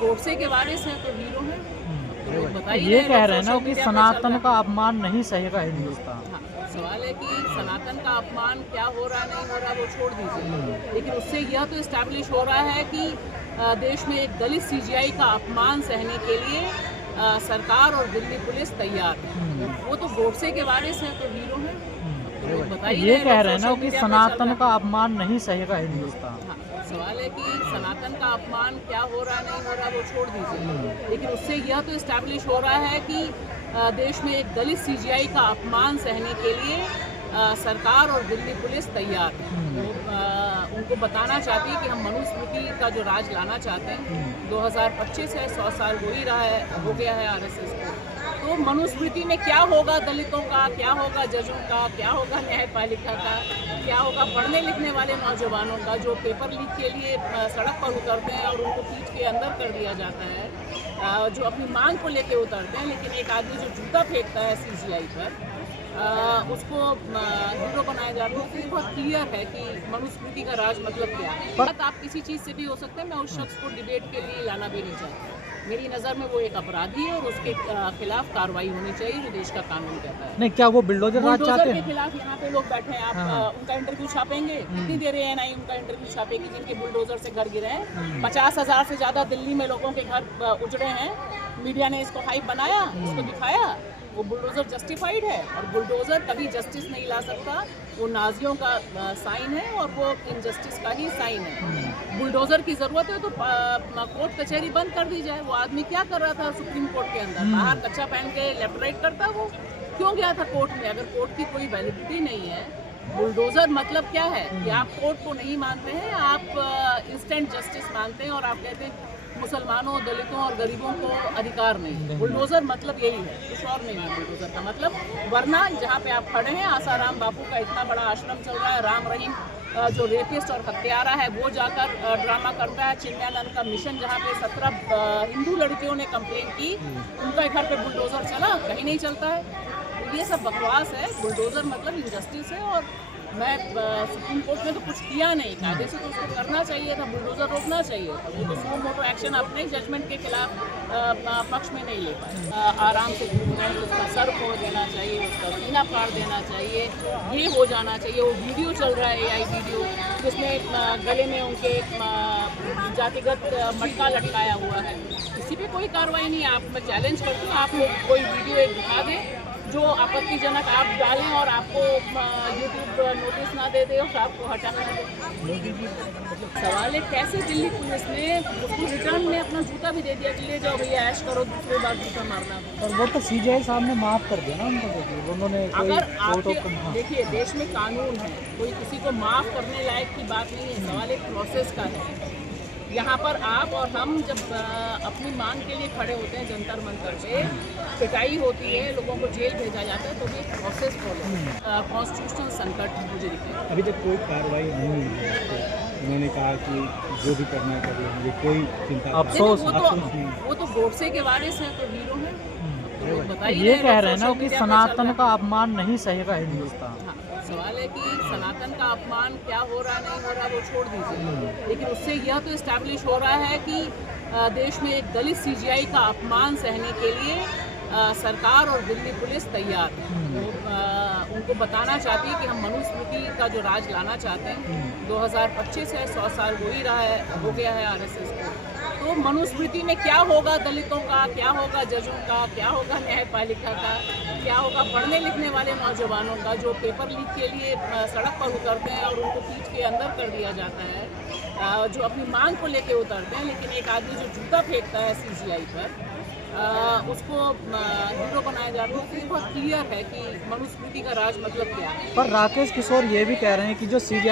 गोडसे के वारिस हैं तो हीरो हैं। तो बताइए ये कह रहे हैं ना कि सनातन का अपमान नहीं सहेगा हिंदुस्तान। हाँ, सवाल है कि सनातन का अपमान क्या हो रहा है नहीं हो रहा वो छोड़ दीजिए, लेकिन उससे यह तो इस्टेब्लिश हो रहा है कि देश में एक दलित सीजीआई का अपमान सहने के लिए सरकार और दिल्ली पुलिस तैयार है। वो तो गोडसे के वारिस हैं तो हीरो हैं। तो बताइए ये कह रहे हैं ना कि सनातन का अपमान नहीं सहेगा हिंदुस्तान। हाँ, सवाल है कि सनातन का अपमान क्या हो रहा है नहीं हो रहा वो छोड़ दीजिए, लेकिन उससे यह तो इस्टेब्लिश हो रहा है कि देश में एक दलित सीजीआई का अपमान सहने के लिए सरकार और दिल्ली पुलिस तैयार है। तो उनको बताना चाहती है कि हम मनुस्मृति का जो राज लाना चाहते हैं 2025 है, 100 साल हो गया है आरएसएस को। तो मनुस्मृति में क्या होगा दलितों का, क्या होगा जजों का, क्या होगा न्यायपालिका का, क्या होगा पढ़ने लिखने वाले नौजवानों का जो पेपर लीक के लिए सड़क पर उतरते हैं और उनको पीठ के अंदर कर दिया जाता है, जो अपनी मांग को लेके उतरते हैं, लेकिन एक आदमी जो जूता फेंकता है सीजीआई पर उसको हीरो बनाया जाता है। तो ये बहुत क्लियर है कि मनुस्मृति का राज मतलब क्या है। बात आप किसी चीज़ से भी हो सकते हैं, मैं उस शख्स को डिबेट के लिए लाना भी नहीं चाहती। मेरी नज़र में वो एक अपराधी है और उसके खिलाफ कार्रवाई होनी चाहिए जो देश का कानून कहता है। नहीं, क्या वो बुलडोजर राज चाहते के हैं? खिलाफ यहाँ पे लोग बैठे हैं, आप उनका इंटरव्यू छापेंगे? कितनी देर एएनआई उनका इंटरव्यू छापेगी जिनके बुलडोजर से घर गिरे हैं? 50,000 से ज़्यादा दिल्ली में लोगों के घर उजड़े हैं। मीडिया ने इसको हाइप बनाया, इसको दिखाया। वो बुलडोज़र जस्टिफाइड है और बुलडोज़र कभी जस्टिस नहीं ला सकता। वो नाजियों का साइन है और वो इनजस्टिस का ही साइन है। बुलडोज़र की ज़रूरत है तो कोर्ट कचहरी बंद कर दी जाए। वो आदमी क्या कर रहा था सुप्रीम कोर्ट के अंदर? बाहर कच्चा पहन के लेफ्ट राइट करता, वो क्यों गया था कोर्ट में? अगर कोर्ट की कोई वैलिडिटी नहीं है, बुलडोज़र मतलब क्या है कि आप कोर्ट को नहीं मानते हैं, आप इंस्टेंट जस्टिस मानते हैं और आप कहते हैं मुसलमानों, दलितों और गरीबों को अधिकार नहीं। बुलडोज़र मतलब यही है, कुछ और नहीं है बुलडोज़र का मतलब। वरना जहाँ पे आप खड़े हैं, आसाराम बापू का इतना बड़ा आश्रम चल रहा है, राम रहीम जो रेपिस्ट और हत्यारा है वो जाकर ड्रामा करता है। चिन्मयानंद का मिशन जहाँ पे 17 हिंदू लड़कियों ने कंप्लेन की, उनका घर पे बुलडोज़र चला, कहीं नहीं चलता है। तो ये सब बकवास है। बुलडोज़र मतलब इनजस्टिस है और मैं सुप्रीम कोर्ट ने तो कुछ किया नहीं, कायदे से तो उसको करना चाहिए था, बुलडोज़र रोकना चाहिए था। वो तो सो मोटो एक्शन अपने जजमेंट के खिलाफ पक्ष में नहीं ले पाए। आराम से उसका सर फोड़ देना चाहिए, उसका सीना फाड़ देना चाहिए, ये हो जाना चाहिए। वो वीडियो चल रहा है एआई वीडियो जिसमें गले में उनके जातिगत मटका लटकाया हुआ है। किसी पे कोई कार्रवाई नहीं है। आप मैं चैलेंज करती हूँ, आप कोई वीडियो एक दिखा दें जो आपत्तिजनक आप डालें और आपको यूट्यूब नोटिस ना दे और आपको हटाना दे। सवाल है कैसे दिल्ली पुलिस ने उसको रिटर्न में अपना जूता भी दे दिया कि ले जाओ भैया ऐश करो, दूसरी बार जूता मारना। और वो तो सीजीआई साहब ने माफ कर दिया ना उनको, देखिए उन्होंने अगर आपके देखिए देश में कानून है, कोई किसी को माफ़ करने लायक की बात नहीं है। सवाल एक प्रोसेस का है। यहाँ पर आप और हम जब अपनी मांग के लिए खड़े होते हैं जंतर मंतर पे, पिटाई होती है, लोगों को जेल भेजा जाता है, तो भी प्रोसेस फॉलो। कॉन्स्टिट्यूशनल संकट मुझे दिखे। अभी तक कोई कार्रवाई नहीं हुई है। उन्होंने कहा कि जो भी करना है करिए, मुझे कोई चिंता अफसोस वो तो गोडसे के वारिस हैं तो हीरो हैं। तो बताइए ये कह रहे हैं ना कि सनातन का अपमान नहीं सहेगा हिंदुस्तान। हाँ, सवाल है कि सनातन का अपमान क्या हो रहा है नहीं हो रहा वो छोड़ दीजिए, लेकिन उससे यह तो इस्टेब्लिश हो रहा है कि देश में एक दलित सीजीआई का अपमान सहने के लिए सरकार और दिल्ली पुलिस तैयार है। तो उनको बताना चाहती है कि हम मनुस्मृति का जो राज लाना चाहते हैं 2025 है, 100 साल हो गया है आरएसएस को। तो मनुस्मृति में क्या होगा दलितों का, क्या होगा जजों का, क्या होगा न्यायपालिका का, क्या होगा पढ़ने लिखने वाले नौजवानों का जो पेपर लीक के लिए सड़क पर उतरते हैं और उनको पीठ के अंदर कर दिया जाता है, जो अपनी मांग को लेके उतरते हैं, लेकिन एक आदमी जो जूता फेंकता है सीजीआई पर उसको हीरो बनाया जाता है। तो ये बहुत क्लियर है कि मनुस्मृति का राज मतलब क्या है। पर राकेश किशोर ये भी कह रहे हैं कि जो सीजीआई